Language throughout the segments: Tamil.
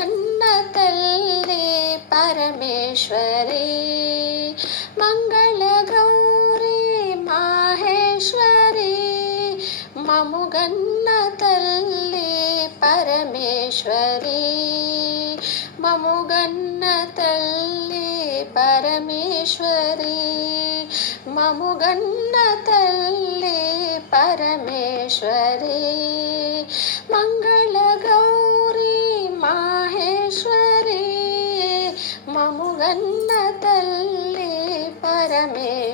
கண்ணதல்லே பரமேஸ்வரே மங்கள கௌரி மாஹேஸ்வரி மமுகன்னதல்லே பரமேஸ்வரி மமுகன்னதல்லே பரமேஸ்வரி மமுகன்னதல்லே பரமேஸ்வரே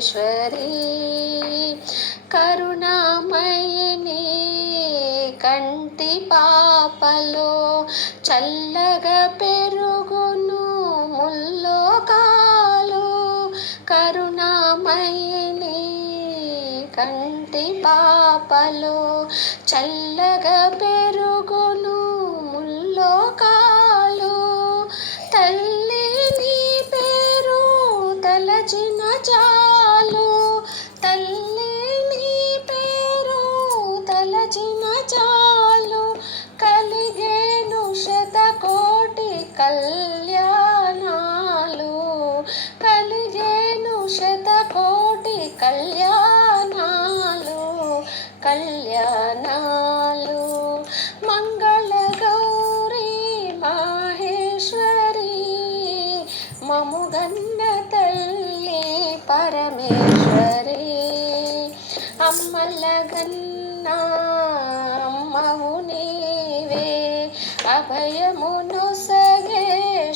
సర్వేశ్వరీ కరుణామయని కంటి పాపలో చల్లగ పెరుగును ముల్లోకాలు కరుణామయని కంటి పాపలో చల్లగ పెరుగును ముల్లోకాలు తల్లిని నీ పేరు తలచిన கல்யாணாலு மங்கள கௌரி மாஹேஸ்வரி மமுகன்ன தள்ளி பரமேஸ்வரி அம்மலகன்னு நீவே அபயமுனு சகே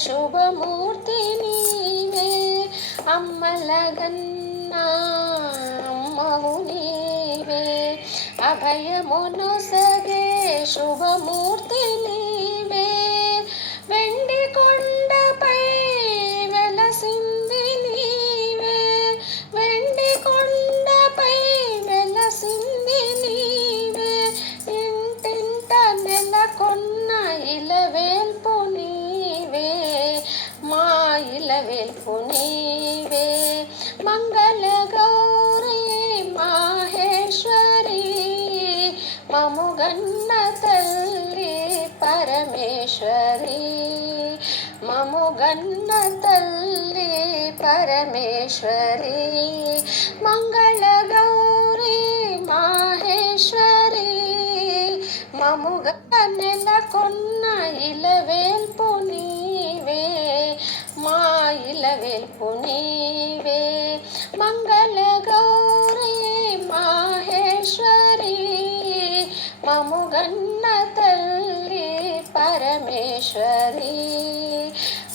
சுபமூர்த்தி நீவே அம்மலகன் भय मनुसे கண்ணதல்லி பரமேஸ்வரி மமு கண்ணதல்லி பரமேஸ்வரி மங்கள கௌரி மாஹேஸ்வரி மமு கண்ணில கொன்ன இலவேல் புனிவே மா இலவேல் புனிவே మముగన్న తల్లి పరమేశ్వరి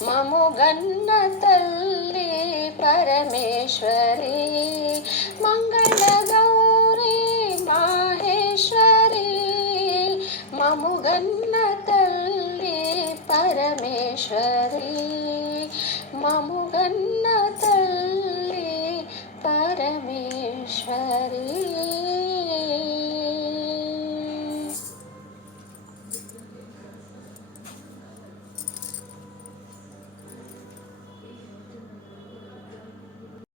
మముగన్న తల్లి పరమేశ్వరి మంగళ గౌరీ మాహేశ్వరి మముగన్న తల్లి పరమేశ్వరి మముగన్న తల్లి పరమేశ్వరి